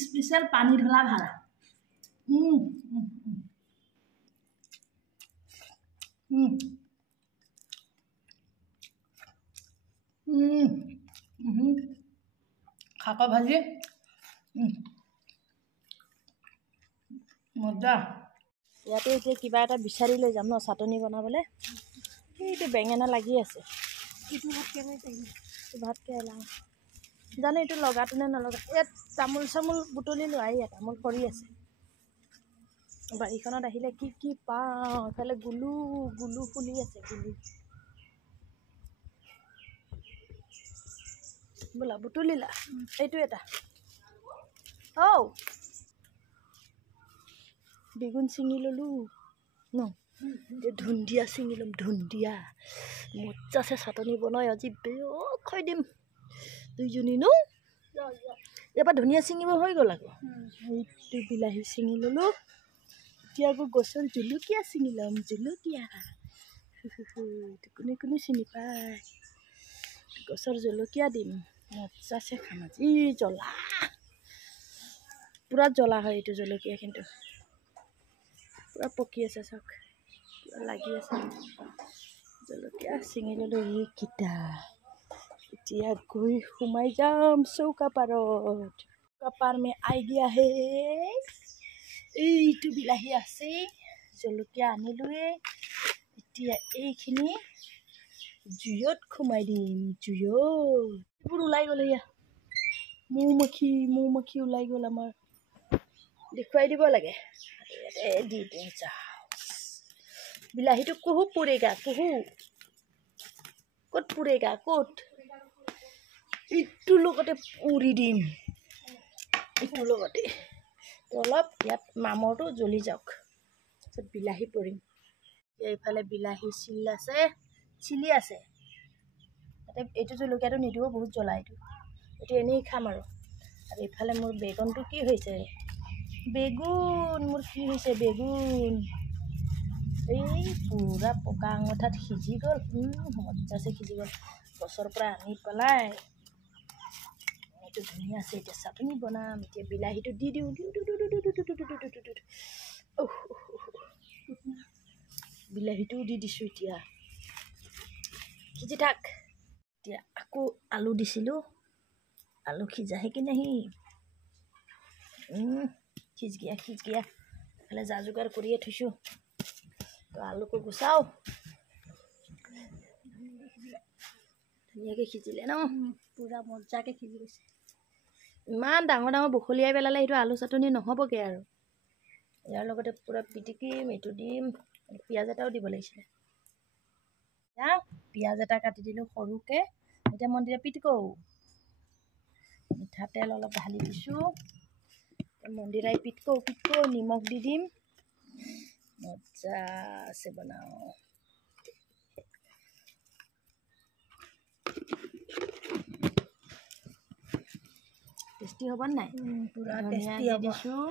special পানী ঢলা ভাত শাকৰ ভাজি মজা ইয়াতে এতিয়া কিবা এটা বিচাৰি লৈ যাম ন চাটনি বনাবলৈ এইটো বেঙেনা লাগি আছে এইটো ভাত কেৰেলা জানো এইটো লগাটো নে নলগা ইয়াত তামোল চামোল বুটলি লোৱা ইয়াত তামোল পৰি আছে বাৰীখনত আহিলে কি কি পাওঁ এইফালে গুলু গুলু ফুলি আছে গুলু বোলা বুটলিলা এইটো এটা বেগুন ছিঙি ল'লোঁ ন ধুন্দিয়া ছিঙি ল'ম ধুন্দিয়া মজাছে চাটনি বনাই আজি খাই দিম দুইজনী ন ইয়াৰ পৰা ধুনীয়া ছিঙিব হৈ গ'ল আকৌ এইটো বিলাহী ছিঙি ল'লোঁ এতিয়া আকৌ গছৰ জলকীয়া ছিঙি ল'ম জলকীয়া কোনে কোনে চিনি পায় গছৰ জলকীয়া দিম মজাছে খাম আজি জ্বলা পূৰা জ্বলা হয় এইটো জলকীয়া কিন্তু পূৰা পকি আছে চাওক পূৰা লাগি আছে জলকীয়া ছিঙি ল'লোঁ এইকেইটা এতিয়া গৈ সোমাই যাম চৌকা পাৰত কপাৰ মে আই গিয়া হে এইটো বিলাহী আছে জলকীয়া আনিলোৱে এতিয়া এইখিনি জুইত সোমাই দিম জুইত এইবোৰ ওলাই গ'ল এয়া মৌ মাখি ওলাই গ'ল আমাৰ দেখুৱাই দিব লাগে দি দিম যাওঁ বিলাহীটো কুহু পুৰেগা কুহু ক'ত পুৰেগা ক'ত ইটোৰ লগতে পুৰি দিম ইটোৰ লগতে অলপ ইয়াত মামৰটো জ্বলি যাওক তাৰপিছত বিলাহী পৰিম এইফালে বিলাহী চিলি আছে তাতে এইটো জলকীয়াটো নিদিব বহুত জ্বলা এইটো এনেই খাম আৰু এইফালে মোৰ বেগনটো কি হৈছে বেগুন মোৰ কি হৈছে বেগুন এই পূৰা পকা আঙঠাত সিজি গ'ল মজাছে সিজি গ'ল গছৰ পৰা আনি পেলাই এইটো ধুনীয়া আছে এতিয়া চাটনি বনাম এতিয়া বিলাহীটো দি দিওঁ বিলাহীটোও দি দিছোঁ এতিয়া সিজি থাক এতিয়া আকৌ আলু দিছিলোঁ আলু সিজাহে কি নাহি সিজ গিয়া এইফালে যা যোগাৰ কৰিয়ে থৈছোঁ তো আলুকো গুচাওঁ ধুনীয়াকৈ সিজিলে ন পূৰা মজাকৈ সিজি গৈছে ইমান ডাঙৰ বখলিয়াই পেলালে সেইটো আলু চাটনি নহ'বগৈ আৰু ইয়াৰ লগতে পূৰা পিটিকিম এইটো দিম পিঁয়াজ এটাও দিব লাগিছিলে পিঁয়াজ এটা কাটি দিলোঁ সৰুকৈ এতিয়া মন্দিৰে পিটিকৌ মিঠাতেল অলপ ঢালি দিছোঁ মন্দিৰাই পিটিকৌ নিমখ দি দিম মজা আছে বনাওঁ টেষ্টি হ'ব নাই পূৰা টেষ্টি দিছোঁ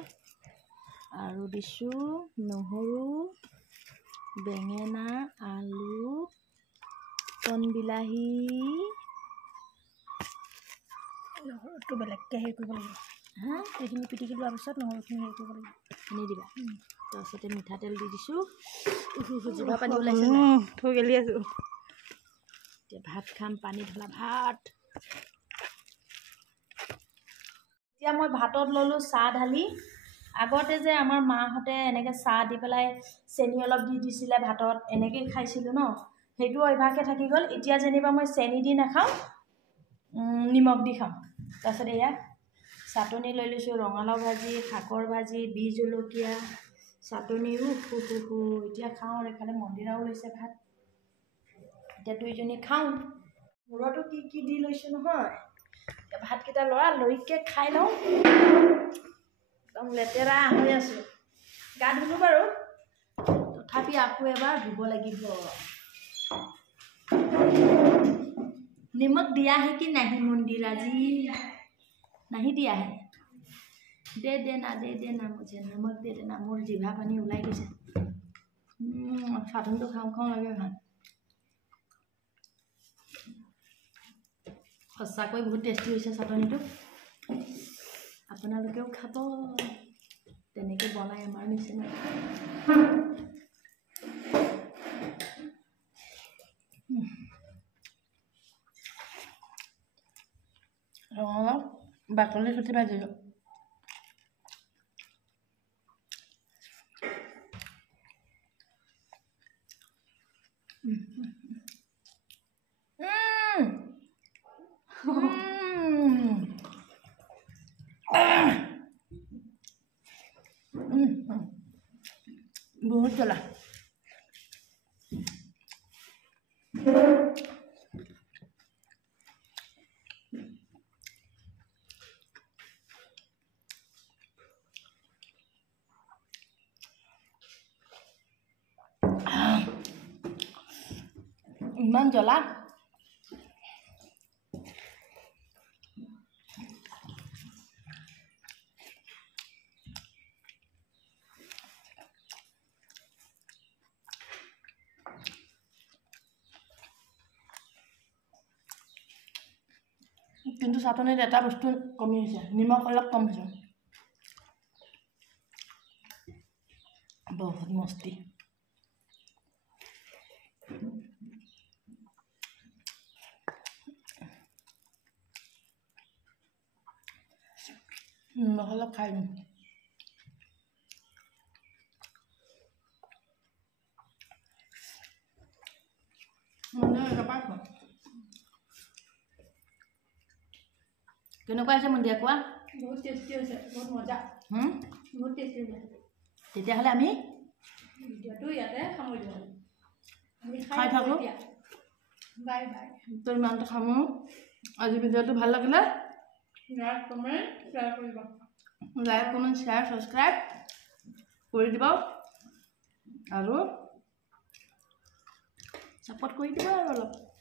আৰু দিছোঁ নহৰু বেঙেনা আলু কণ বিলাহী নহৰুটো বেলেগকৈ হেৰি কৰিব লাগিব এইখিনি পিটিকি লোৱাৰ পিছত নহৰুখিনি হেৰি কৰিব লাগিব সানি দিবা তাৰপিছতে মিঠাতেল দি দিছোঁ জিভা পানী ওলাইছে থৈ গেলি আছোঁ এতিয়া ভাত খাম পানী ঢলা ভাত এতিয়া মই ভাতত ল'লোঁ চাহ ঢালি আগতে যে আমাৰ মাহঁতে এনেকৈ চাহ দি পেলাই চেনি অলপ দি দিছিলে ভাতত এনেকৈয়ে খাইছিলোঁ ন সেইটো অভ্যাসে থাকি গ'ল এতিয়া যেনিবা মই চেনি দি নাখাওঁ নিমখ দি খাওঁ তাৰপিছত এয়া চাটনি লৈ লৈছোঁ ৰঙালাও ভাজি শাকৰ ভাজি বি জলকীয়া চাটনি এতিয়া খাওঁ আৰু এইফালে মন্দিৰাও লৈছে ভাত এতিয়া দুইজনী খাওঁ মূৰতো কি দি লৈছোঁ নহয় এতিয়া ভাতকেইটা লৰালৰিকৈ খাই লওঁ একদম লেতেৰা হৈ আছোঁ গা ধুলোঁ বাৰু তথাপি আকৌ এবাৰ ধুব লাগিব নিমখ দিয়াহে কি নাহি মন্দিৰ আজি নাহি দিয়াহে দে না মুঝে নমক দে না মোৰ জিভা পানী ওলাই গৈছে চাটনিটো খাওঁ লাগে ভাল সঁচাকৈ বহুত টেষ্টি হৈছে চাটনিটো আপোনালোকেও খাব তেনেকৈ বনাই আমাৰ নিচিনা ৰঙালাও বাকলি সৈতে ভাজিলোঁ বহুত জ্বলা ইমান জ্বলা কিন্তু চাটনিত এটা বস্তু কমি হৈছে নিমখ অলপ কম হৈছে বহুত মস্তি নিমখ অলপ খাই দিম কেনেকুৱা হৈছে মন্দিয়া কোৱা বহুত টেষ্টি হৈছে বহুত মজা বহুত টেষ্টি হৈছে তেতিয়াহ'লে আমি ভিডিঅ'টো ইয়াতে সামৰি দিওঁ আমি খাই থাকোঁ বাই বাই তো ইমানটো সামৰোঁ আজি ভিডিঅ'টো ভাল লাগিলে লাইক কমেণ্ট শ্বেয়াৰ কৰিব লাইক কমেণ্ট শ্বেয়াৰ ছাবস্ক্ৰাইব কৰি দিব আৰু ছাপোৰ্ট কৰি দিব আৰু অলপ